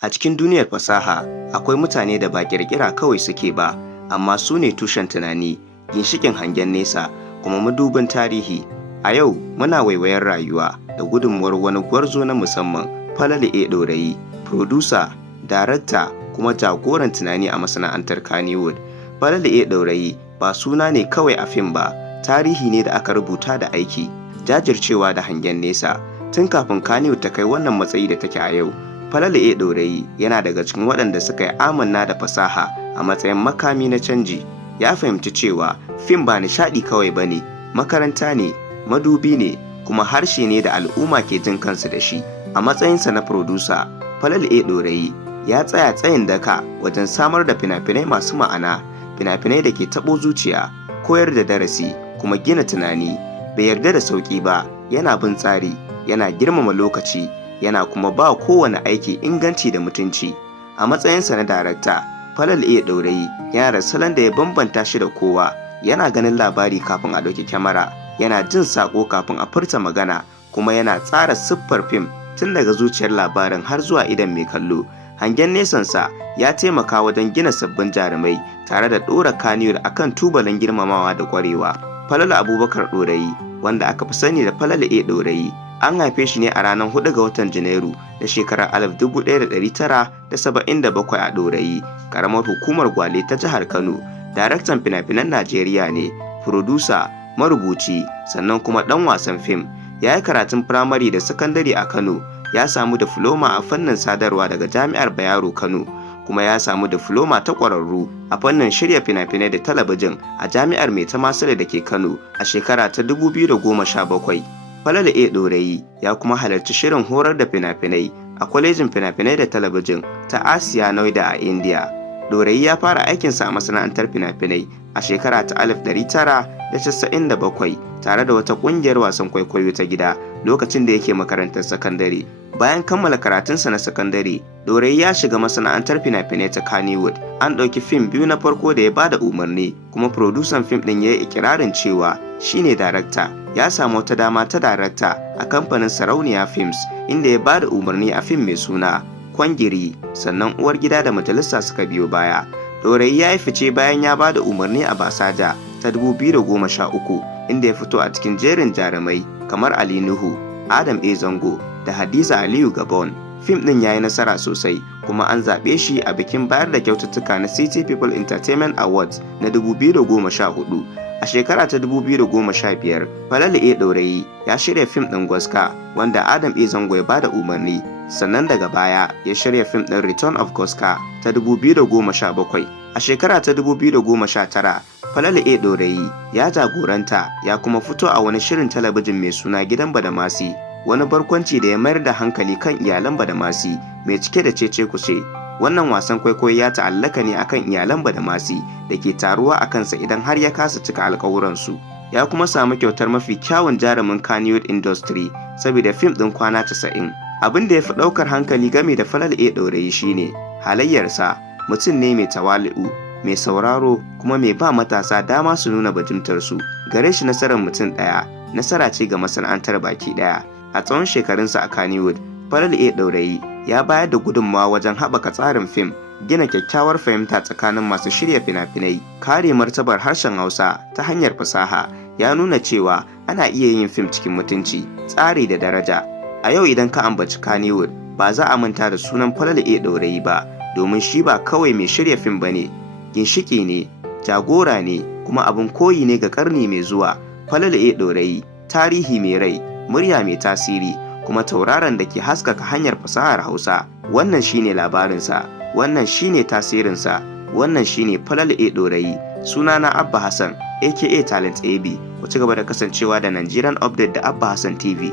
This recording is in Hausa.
A cikin duniyar fasaha, akwai mutane da ba ƙirƙira kawai suke ba, amma su ne tushen tunani, ginshiƙin hangen nesa, kuma madubin tarihi. A yau, muna waiwayar rayuwa da gudunmuwar wani gwarzo na musamman, Falalu A. Ɗorayi, furodusa, darakta, kuma jagoran tunani a masana'antar Kannywood. Falalu A. Ɗorayi ba suna ne kawai a fim ba, tarihi ne da aka rubuta da aiki, jajircewa da hangen nesa. Tun kafin Kannywood ta kai wannan matsayi da take a yau, Falalu A. Ɗorayi yana daga cikin waɗanda suka yi amanna da fasaha a matsayin makami na canji. Ya fahimci cewa fim ba nishaɗi kawai ba ne, makaranta ne, madubi ne, kuma harshe ne da al'umma ke jin kansu da shi. A matsayinsa na furodusa, Falalu A. Ɗorayi ya tsaya tsayin daka wajen samar da fina-finai masu ma'ana, fina-finai da ke taɓo zuciya, koyar da darasi, kuma gina tunani. Bai yarda da sauƙi ba, yana bin tsari, yana girmama lokaci, yana kuma ba kowane aiki inganci da mutunci. A matsayinsa na darakta, Falalu A. Ɗorayi yana da salon da ya bambanta shi da kowa. Yana ganin labari kafin a ɗauki kyamara, yana jin saƙo kafin a furta magana, kuma yana tsara siffar fim tun daga zuciyar labarin har zuwa idon mai kallo. Hangen nesansa ya taimaka wajen gina sabbin jarumai tare da ɗora Kannywood akan tubalin girmamawa da ƙwarewa. Falalu Abubakar Ɗorayi, wanda aka fi sani da Falalu A. Ɗorayi, an haife shi ne a ranar 4 ga watan Janairu na shekarar 1977 a Ɗorayi, ƙaramar hukumar Gwale ta jihar Kano. Daraktan fina-finan Najeriya ne, furodusa, marubuci, sannan kuma ɗan wasan fim. Ya yi karatun firamare da sakandare a Kano, ya samu difloma a fannin sadarwa daga Jami'ar Bayero Kano, kuma ya samu difloma ta ƙwararru a fannin shirya fina-finai da talabijin a Jami'ar Maitama da ke Kano a shekara ta 2017. Falalu A. Ɗorayi ya kuma halarci shirin horar da fina-finai a kwalejin fina-finai da talabijin ta Asiya Noida a India. Ɗorayi ya fara aikinsa a masana'antar fina-finai a shekara ta 1997 tare da wata ƙungiyar wasan kwaikwayo ta gida lokacin da yake makarantar sakandare. Bayan kammala karatunsa na sakandare, Ɗorayi ya shiga masana'antar fina-finai ta Kannywood. An ɗauki fim biyu na farko da ya bada umarni, kuma furodusan fim ɗin ya yi ikirarin cewa shine darakta. Ya samu wata dama ta darakta a kamfanin Sarauniya Films, inda ya bada umarni a fim mai suna Kwangiri, sannan Uwar Gida da Majalisa suka biyo baya. Ɗorayi ya yi fice bayan ya bada umarni a Basaja ta 2013, inda ya fito a cikin jerin jarumai kamar Ali Nuhu, Adam A. Zango, da Hadiza Aliyu Gabon. Fim ɗin ya yi nasara sosai, kuma an zaɓe shi a bikin bayar da kyaututtuka na City People Entertainment Awards na 2014. A shekara ta 2015, Falalu A. Ɗorayi ya shirya fim ɗin Gwaska, wanda Adam A. Zango ya bada umarni, sannan daga baya ya shirya fim ɗin Return of Gwaska ta 2017. A shekara ta 2019, Falalu A. Ɗorayi ya jagoranta ya kuma fito a wani shirin talabijin mai suna Gidan Badamasi, wani barkwanci da ya mayar da hankali kan iyalan Badamasi mai cike da cece-kuce. Wannan wasan kwaikwayo ya ta'allaka ne akan iyalan Badamasi da ke taruwa a kansa idan har ya kasa cika alƙawuransu. Ya kuma samu kyautar mafi kyawun jarumin Kannywood Industry saboda fim ɗin Kwana 90. Abin da ya fi ɗaukar hankali game da Falalu A. Ɗorayi shine halayyarsa. Mutum ne mai tawali'u, mai sauraro, kuma mai ba matasa dama su nuna bajintarsu. Gare shi nasarar mutum ɗaya nasara ce ga masana'antar baki ɗaya. A tsawon shekarunsa a Kannywood, Falalu A. Ɗorayi ya bayar da gudunmawa wajen haɓaka tsarin fim, gina kyakkyawar fahimta tsakanin masu shirya fina-finai, kare martabar harshen Hausa ta hanyar fasaha. Ya nuna cewa ana iya yin fim cikin mutunci, tsari da daraja. A yau idan ka ambaci Kannywood, ba za a manta da sunan Falalu A. Ɗorayi ba, domin shi ba kawai mai shirya fim ba ne, ginshiƙi ne, jagora ne, kuma abin koyi ne ga ƙarni mai zuwa. Falalu A. Ɗorayi, tarihi mai rai, murya mai tasiri, kuma tauraron da ke haskaka hanyar fasahar Hausa. Wannan shine labarinsa, wannan shine tasirinsa, wannan shine Falalu A. Ɗorayi. Sunana Abba Hassan, aka Talent AB. Ku ci gaba da kasancewa da Nigerian Update da Abba Hassan TV.